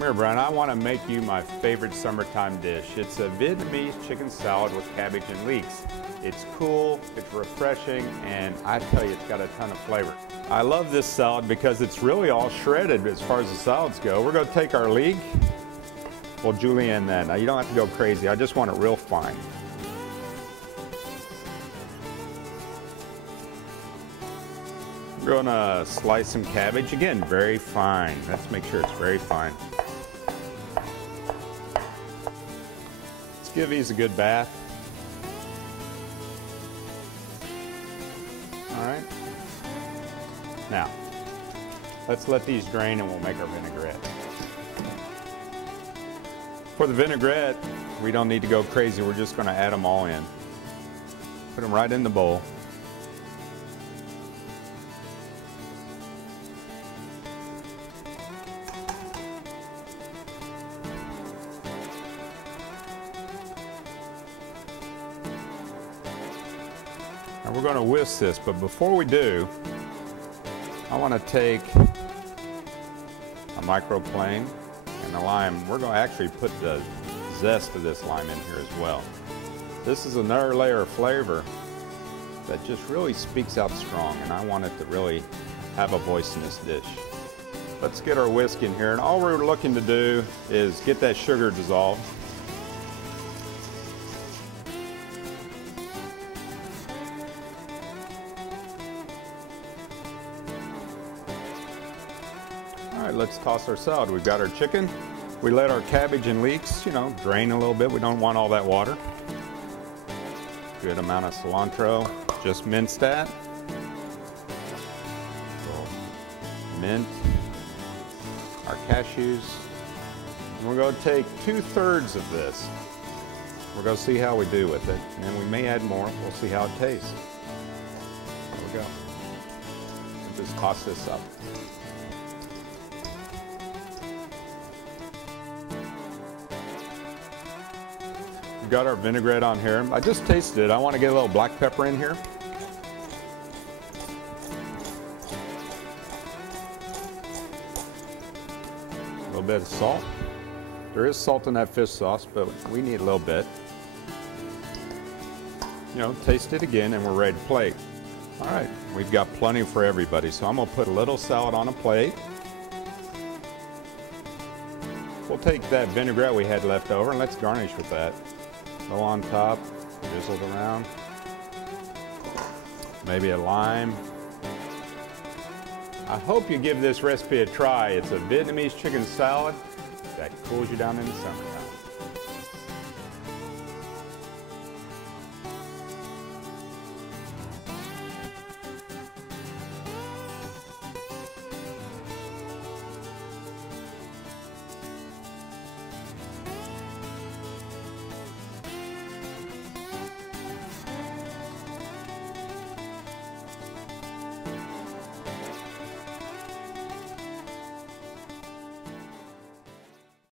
Come here, Brian. I want to make you my favorite summertime dish. It's a Vietnamese chicken salad with cabbage and leeks. It's cool, it's refreshing, and I tell you, it's got a ton of flavor. I love this salad because it's really all shredded as far as the salads go. We're going to take our leek, we'll julienne that. Now, you don't have to go crazy. I just want it real fine. We're going to slice some cabbage. Again, very fine. Let's make sure it's very fine. Let's give these a good bath. All right. Now, let's let these drain and we'll make our vinaigrette. For the vinaigrette, we don't need to go crazy. We're just going to add them all in. Put them right in the bowl. Now we're going to whisk this, but before we do, I want to take a microplane and a lime. We're going to actually put the zest of this lime in here as well. This is another layer of flavor that just really speaks out strong, and I want it to really have a voice in this dish. Let's get our whisk in here, and all we're looking to do is get that sugar dissolved. All right, let's toss our salad. We've got our chicken. We let our cabbage and leeks, drain a little bit. We don't want all that water. Good amount of cilantro. Just mince that. Mint. Our cashews. And we're going to take 2/3 of this. We're going to see how we do with it. And we may add more. We'll see how it tastes. There we go. And just toss this up. We've got our vinaigrette on here. I just tasted it. I want to get a little black pepper in here. A little bit of salt. There is salt in that fish sauce, but we need a little bit. Taste it again and we're ready to plate. All right, we've got plenty for everybody. So I'm gonna put a little salad on a plate. We'll take that vinaigrette we had left over and let's garnish with that. A little on top, drizzled around. Maybe a lime. I hope you give this recipe a try. It's a Vietnamese chicken salad that cools you down in the summertime.